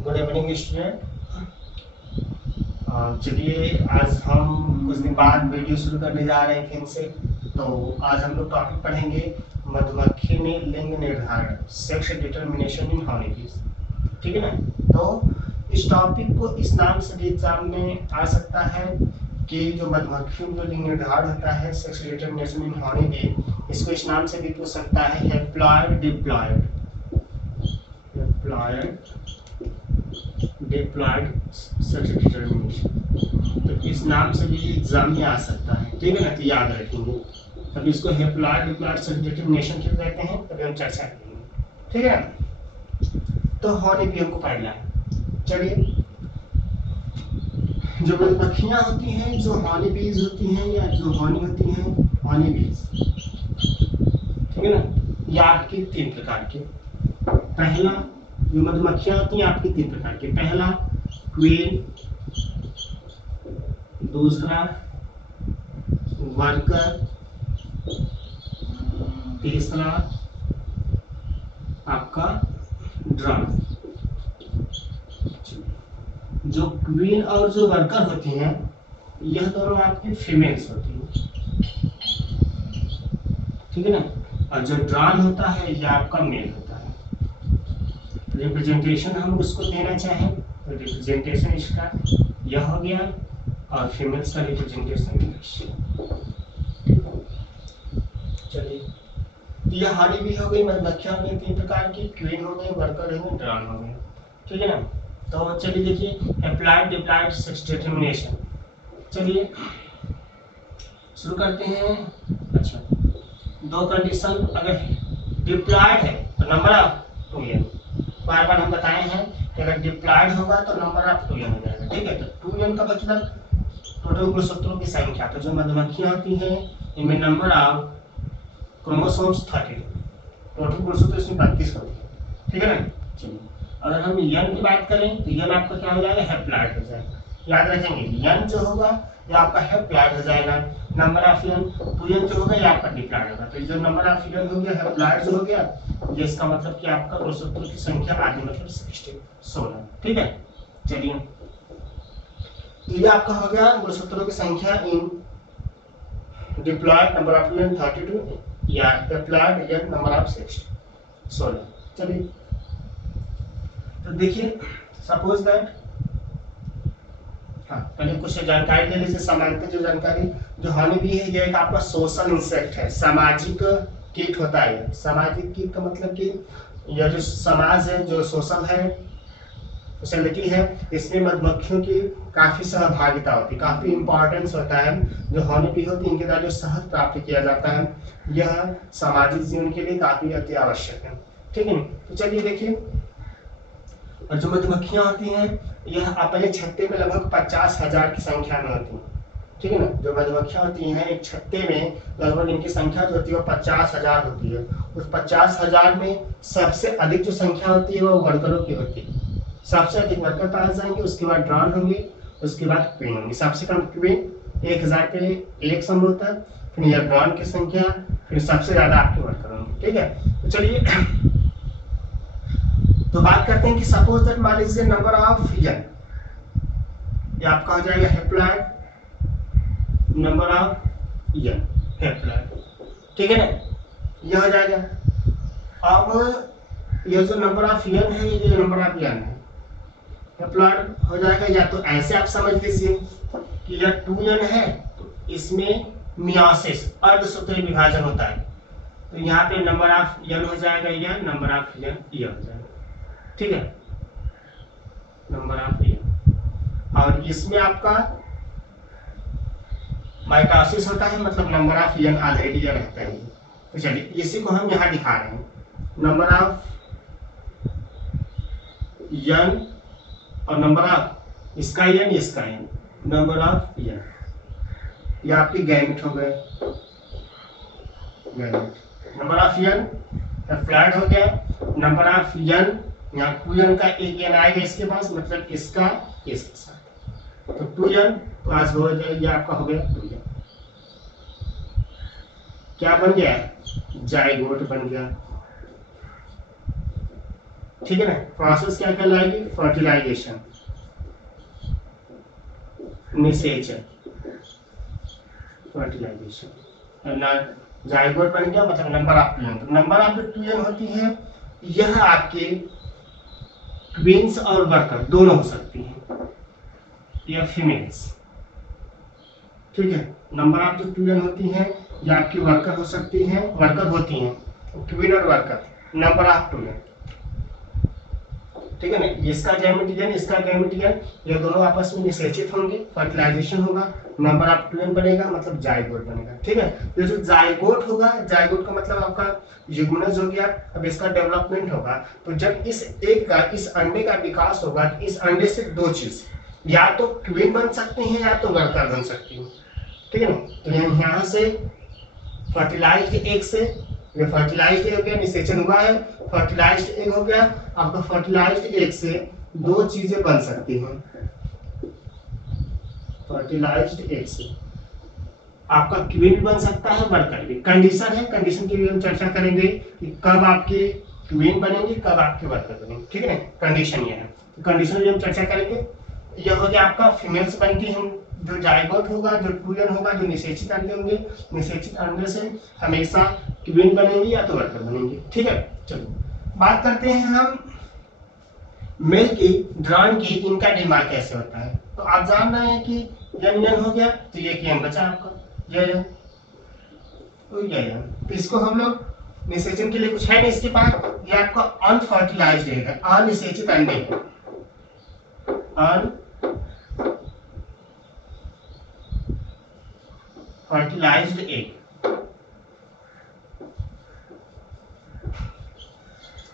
Good evening student. चलिए आज हम कुछ दिन बाद वीडियो शुरू करने जा रहे हैं फिर से। तो आज हम लोग टॉपिक पढ़ेंगे मधुमक्खी में लिंग निर्धारण, सेक्स डिटर्मिनेशन इन हॉनीबीज। ठीक है ना। तो इस टॉपिक को इस नाम से भी एग्जाम में आ सकता है कि जो मधुमक्खी में जो लिंग निर्धारण होता है, सेक्स डिटर्मिनेशन इन हॉनीबी, इसको इस नाम से भी पूछ सकता है haploid diploid, diploid sex determination. तो इस नाम से भी एग्जाम में आ सकता है। ठीक है ना। तो याद रखेंगे। तब इसको हैप्लॉइड डिप्लॉइड सेक्स डिटर्मिनेशन क्यों कहते हैं, तभी हम चर्चा करेंगे। ठीक है ना। तो हॉनी बी हमको पढ़ना है। चलिए, जो मधुमक्खियां होती हैं, जो हॉनी बीज होती हैं या जो हॉनी होती हैं, हॉनी बीज, ठीक है ना। ये आपके तीन प्रकार के, पहला जो मधुमक्खियां होती हैं आपकी तीन प्रकार की, पहला क्वीन, दूसरा वर्कर, तीसरा आपका ड्रोन। जो क्वीन और जो वर्कर होती हैं, यह दोनों आपकी फीमेल्स होती हैं। ठीक है ना। और जो ड्रोन होता है यह आपका मेल होता है। रिप्रेजेंटेशन हम उसको देना चाहें तो रिप्रेजेंटेशन इसका यह हो गया, और फीमेल्स का रिप्रेजेंटेशन। चलिए, यह हॉनी बी हो गई, मधुमक्खियां हो गई तीन प्रकार की, क्वीन हो गई, वर्कर हो गई, ड्रोन हो गए। ठीक है ना। तो चलिए देखिए अप्लाइड डिप्लॉइड सेक्स डिटर्मिनेशन। चलिए शुरू करते हैं। अच्छा, दो कंडीशन, अगर डिप्लॉइड है तो नंबर ऑफ 2n, बार बार हम बताए हैं कि अगर डिप्लॉइड होगा तो नंबर ऑफ 2n हो जाएगा। ठीक है। तो 2n का मतलब टोटल गुणसूत्रों की संख्या। तो जो मधुमक्खियां होती हैं इनमें नंबर ऑफ क्रोमोसोम्स 32, टोटल गुणसूत्र इसमें 32 होती है। ठीक है ना। चलिए, अगर हम यन की बात करें तो यन आपका क्या हो जाएगा, हैप्लॉइड हो जाएगा। याद रखेंगे, यन जो होगा ये आपका हैप्लॉइड हो जाएगा। नंबर ऑफ यन 2n जो होगा ये आपका डिप्लॉइड होगा। तो जो नंबर ऑफ यन हो गया, हैप्लॉइड जो हो गया, ये इसका मतलब कि आपका गुणसूत्रों की संख्या आदि मतलब 16। ठीक है। चलिए, तो ये आपका हो गया गुणसूत्रों की संख्या इन डिप्लॉइड नंबर ऑफ यन 32 या हैप्लॉइड यन नंबर ऑफ 16। चलिए, तो देखिए सपोज दैट, हाँ पहले कुछ जानकारी ले लीजिए। सामान्यतः जो जानकारी, जो हॉनी बी है ये एक आपका सोशल इंसेक्ट है, सामाजिक कीट होता है। सामाजिक कीट का मतलब कि यह जो समाज है, जो सोशल है, सोशलिटी है, इसमें मधुमक्खियों की काफी सहभागिता होती है, काफी इंपॉर्टेंस होता है। जो हॉनी बी होती है इनके द्वारा जो शहद प्राप्त किया जाता है, यह सामाजिक जीवन के लिए काफी अति आवश्यक है। ठीक है। तो चलिए देखिए, और जो मधुमक्खियां होती हैं यह अपने छत्ते में लगभग 50,000 की संख्या में होती हैं। ठीक है ना। जो मधुमक्खियां होती हैं एक छत्ते में लगभग इनकी संख्या जो होती है वो 50,000 होती है। उस 50,000 में सबसे अधिक जो संख्या होती है वो वर्करों की होती है। सबसे अधिक वर्कर पाए जाएंगे, उसके बाद ड्रोन होंगे, उसके बाद क्वीन होंगी। सबसे कम क्वीन 1000 पे एक समूह होता है, फिर यह ड्रोन की संख्या, फिर सबसे ज्यादा आपके वर्कर होंगे। ठीक है। तो चलिए तो बात करते हैं कि सपोज दैट मान लीजिए नंबर ऑफ यन, ये आपका हो जाएगा haploid number of N, haploid. ठीक है ना। ये हो जाएगा। अब ये जो नंबर ऑफ यन है, ये नंबर ऑफ यन है, हैप्लॉइड हो जाएगा। या तो ऐसे आप समझ लीजिए कि यह 2n है तो इसमें मियोसिस, अर्धसूत्रीय विभाजन होता है। तो यहाँ पे नंबर ऑफ यन हो जाएगा यन, नंबर ऑफ यन ये हो जाएगा। ठीक है, नंबर ऑफ यन। और इसमें आपका माइटोसिस होता है, मतलब नंबर ऑफ यन ऑलरेडी रहता है। तो चलिए इसी को हम यहाँ दिखा रहे हैं, नंबर ऑफ यन और नंबर ऑफ इसका यन, इसका यन, नंबर ऑफ यन। ये आपके गैमेट हो गए, gamete. Number of N flat हो गया, नंबर ऑफ यन, यहाँ 2n का एक n आएगा इसके पास, मतलब इसका इसके साथ, तो 2n प्लस हो जाएगा, आपका हो गया 2n। क्या बन गया, जाइगोट बन गया। ठीक है ना। प्रोसेस क्या कहलाएगी, फर्टिलाइजेशन, निषेचन, फर्टिलाइजेशन। जाइगोट बन गया मतलब number of twin. Number of twin होती है यह आपके ट्विंस और वर्कर दोनों हो सकती हैं या फीमेल्स, ठीक है। नंबर ऑफ जो ट्विन होती हैं या आपकी वर्कर हो सकती हैं, वर्कर होती हैं, ट्विन और वर्कर, नंबर ऑफ ट्विन, ठीक है ना। इसका गैमेटियन इसका गैमेटियन ये दोनों आपस में निषेचित होंगे, फर्टिलाइजेशन होगा, नंबर ऑफ ट्विन बनेगा मतलब जाइगोट बनेगा, ठीक है। ये जो जाइगोट होगा, जाइगोट का मतलब आपका युग्मनज हो गया। अब इसका डेवलपमेंट होगा तो जब इस एक का इस अंडे का विकास होगा तो इस अंडे से दो चीज या तो ट्विन बन सकती हैं या तो वर्कर बन सकती हैं, ठीक है ना। तो यहाँ से फर्टिलाइज्ड एग से, ये फर्टिलाइज्ड एग हो गया, निषेचन हुआ है, फर्टिलाइज्ड एग हो गया। आपका फर्टिलाइज्ड एग से दो चीजें बन सकती हैं, फर्टिलाइज्ड एग से आपका क्वीन बन सकता है, वर्कर भी। कंडीशन है, कंडीशन की भी हम चर्चा करेंगे कि कब आपकी क्वीन बनेंगी, कब आपके वर्कर बनेंगे, ठीक है ना। कंडीशन ये है, कंडीशन भी हम चर्चा करेंगे। यह हो गया आपका फीमेल्स बनती हैं, जो जाइगोट होगा, जो ट्विन होगा, जो निषेचित अंडे होंगे, निषेचित अंडे से हमेशा क्वीन बनेंगी या तो वर्कर बनेंगे, ठीक है। चलो बात करते हैं हम मेल की, ड्रॉन की, इनका डिमार्क कैसे होता है। तो आप जान रहे हैं कि यन हो गया तो ये यन बचा आपका, यन तो इसको हम लोग निषेचन के लिए कुछ है नहीं इसके पास, ये आपका अनफर्टिलाइज्ड है, अनिषेचित अंडे है, अनफर्टिलाइज्ड एग,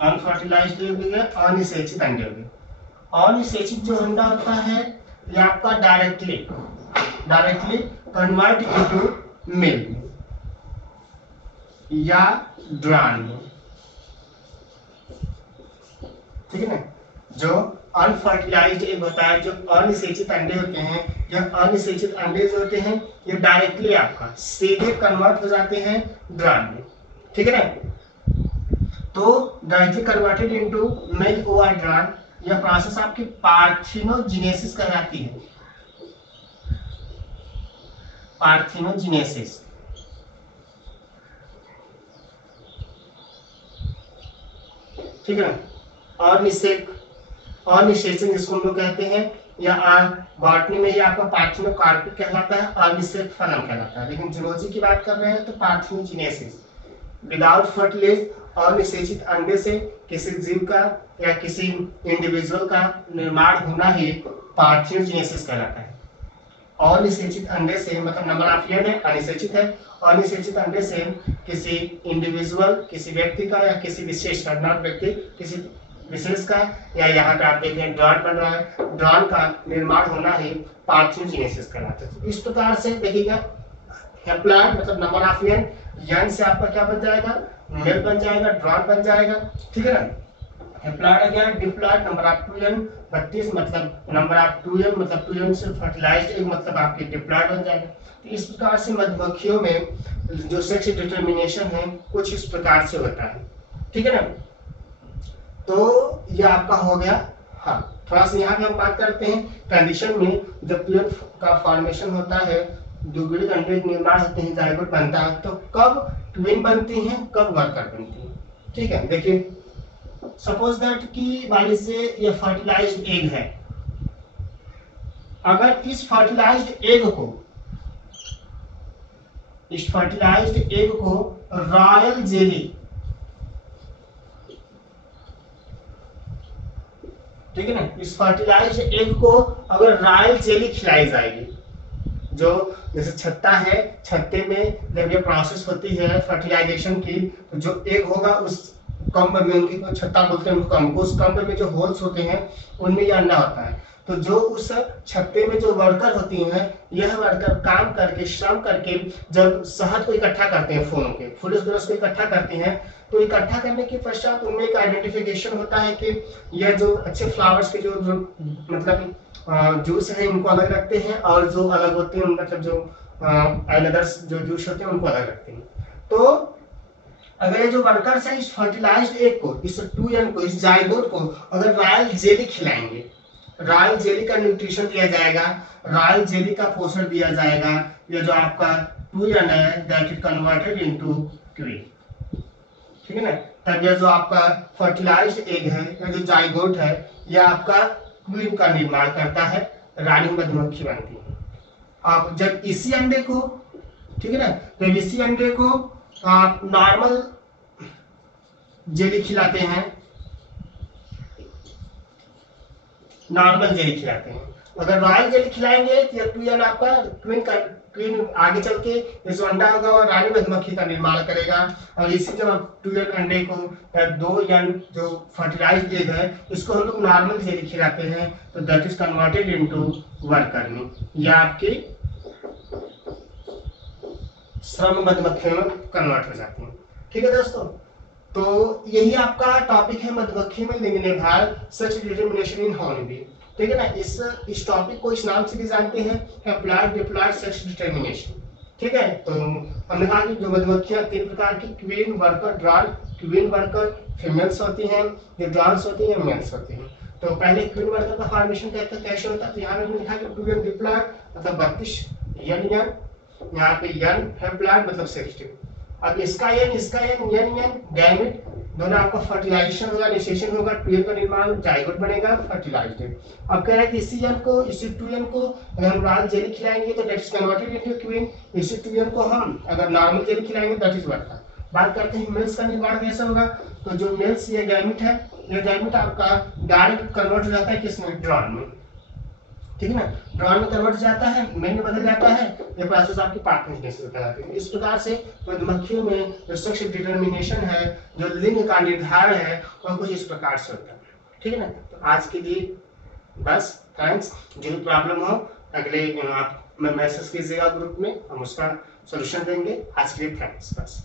अनफर्टिलाइज्ड एग हो गया, अनिषेचित अंडे हो गए। अनिषेचित जो अंडा होता है ये आपका डायरेक्टली कन्वर्ट इनटू मिल्क या ड्रान में, ठीक है ना। जो अनफर्टिलाइज्ड एग होता है, जो अनिषेचित अंडे होते हैं, या अनिषेचित अंडे जो होते हैं ये डायरेक्टली आपका सीधे कन्वर्ट हो जाते हैं ड्रान में, ठीक है ना। तो डायरेक्टली कन्वर्टेड इनटू मिल्क और ड्रान, यह प्रोसेस आपकी पार्थिनोजेनेसिस कहलाती है, पार्थिनोजेनेसिस, ठीक है। और निषेचन जिसको हम लोग कहते हैं, या बॉटनी में ये आपका पार्थिनोकार्पिक कहलाता है, अनिषेक फलन कहलाता है। लेकिन जूलॉजी की बात कर रहे हैं तो पार्थिनोजेनेसिस, विदाउट फर्टिलाइज, अनिषेचित अंडे से किसी जीव का या किसी इंडिविजुअल का निर्माण होना ही पार्थिनोजेनेसिस कहलाता है। अनिषेचित अंडे से मतलब नंबर ऑफ ईयर है, अनिषेचित है, अनिषेचित अंडे से किसी इंडिविजुअल, किसी व्यक्ति का या किसी विशेष का, नॉट व्यक्ति, किसी विशेष का, या यहाँ पे आप देख रहे हैं ड्रॉन बन रहा है, ड्रॉन का निर्माण होना ही पार्थिनोजेनेसिस कहलाता है। इस प्रकार से देखिएगा, हैप्लॉइड मतलब नंबर ऑफ ईयर, यन से आपका क्या बन जाएगा, मेल बन जाएगा, ड्रॉन बन जाएगा, ठीक है ना। हैप्लॉइड आ गया, डिप्लॉइड नंबर ऑफ ट्विन 32 मतलब नंबर ऑफ ट्विन, मतलब ट्विन से फर्टिलाइज्ड एग मतलब आपके डिप्लॉइड बन जाएगा। तो इस प्रकार से मधुमक्खियों में जो सेक्स डिटरमिनेशन है कुछ इस प्रकार से होता है, ठीक है ना। तो ये आपका हो गया। हाँ, थोड़ा सा यहाँ पे हम बात करते हैं कंडीशन में जब ट्विन का फॉर्मेशन होता है, द्विगुणित अंडे निर्माण होते हैं, जाइगोट बनता है, तो कब ट्विन बनती हैं, कब वर्कर बनती हैं, ठीक है। देखिए सपोज दैट कि मान लीजिए ये फर्टिलाइज्ड एग है, अगर इस फर्टिलाइज्ड एग को रॉयल जेली, ठीक है ना, इस फर्टिलाइज्ड एग को अगर रॉयल जेली खिलाई जाएगी, जो जैसे छत्ता है, छत्ते में जब ये प्रोसेस होती है फर्टिलाइजेशन की, तो जो एग होगा उस कम्ब में, उनकी छत्ता बोलते हैं कम्ब, उस कम्ब में जो होल्स होते हैं उनमें ये अंडा होता है। तो जो उस छत्ते में जो वर्कर होती हैं, यह वर्कर काम करके, श्रम करके जब शहद को इकट्ठा करते हैं, फूलों के को इकट्ठा करती हैं, तो इकट्ठा करने के पश्चात उनमें एक आइडेंटिफिकेशन होता है कि यह जो अच्छे फ्लावर्स के जो मतलब जूस है इनको अलग रखते हैं, और जो अलग होते हैं मतलब जो अनदर्स जो जूस होते हैं उनको अलग रखते हैं। तो अगर ये जो वर्कर्स है इस फर्टिलाइज्ड एग को, इस 2n को, इस जाइगोट को अगर रॉयल जेली खिलाएंगे, रॉयल जेली का न्यूट्रिशन दिया जाएगा, रॉयल जेली का पोषण दिया जाएगा, ये जो आपका 2n है that is converted into queen, ठीक है ना। तब ये जो आपका फर्टिलाइज्ड एग है या जो जाइगोट है यह आपका क्वीन का निर्माण करता है, रानी मधुमक्खी बनती है। आप जब इसी अंडे को, ठीक है ना, जब इसी अंडे को आप नॉर्मल जेली खिलाते हैं, नॉर्मल जेली खिलाते हैं, अगर रॉयल जेली खिलाएंगे तो 2n आपका क्वीन आगे चल के ये जो अंडा होगा वो रानी मधुमक्खी का निर्माण करेगा। और इसी जब आप 2n अंडे को या 2n जो फर्टिलाइज्ड एग है इसको हम लोग नॉर्मल जेली खिलाते हैं तो that is converted into worker, या आपके श्रम मधुमक्खियों में कन्वर्ट हो जाती हैं। ठीक है दोस्तों, तो यही आपका टॉपिक है मधुमक्खी में लिंग निर्धारण, सेक्स डिटरमिनेशन इन हॉर्नबी। ठीक है ना, इस टॉपिक को इस नाम से भी जानते हैं, अप्लाइड डिप्लॉयड सेक्स डिटरमिनेशन। ठीक है, तो हमने कहा कि जो मधुमक्खियां 3 प्रकार की, queen, worker, drone. Queen worker females होती हैं, जो ड्रोन्स होती हैं मेल्स होती हैं। तो पहले क्वीन वर्कर का फॉर्मेशन कैसे होता है, तो यहाँ पे लिखा कि 2n डिप्लॉयड मतलब 32 यन, यहाँ पे यन हैप्लॉयड मतलब 60। अब इसका यन गैमेट दोनों आपका फर्टिलाइजेशन होगा, निषेचन होगा, 2n का निर्माण, जाइगोट बनेगा, फर्टिलाइज्ड। अब कह रहा है कि इसी 2n को अगर हम रॉयल जेली खिलाएंगे तो that is converted into queen, इसी 2n को हम अगर नॉर्मल जेली खिलाएंगे दैट इज वर्कर। बात करते हैं मेल्स का निर्माण कैसे होगा, तो जो मेल्स ये गैमेट है, ये गैमेट आपका डायरेक्ट कन्वर्ट हो जाता है किसमें, ड्रोन में। ठीक है ना, ड्रोन में कन्वर्ट जाता है, मेल में बदल जाता है, ये प्रोसेस आपकी पार्टनरशिप कहलाती है। इस प्रकार से मधुमक्खियों में जो सेक्स डिटरमिनेशन है, जो लिंग का निर्धारण है, वह कुछ इस प्रकार से होता है। ठीक है ना, तो आज के लिए बस, थैंक्स। जो भी प्रॉब्लम हो अगले आप मैसेज कीजिएगा ग्रुप में, हम उसका सोल्यूशन देंगे। आज के लिए थैंक्स, बस।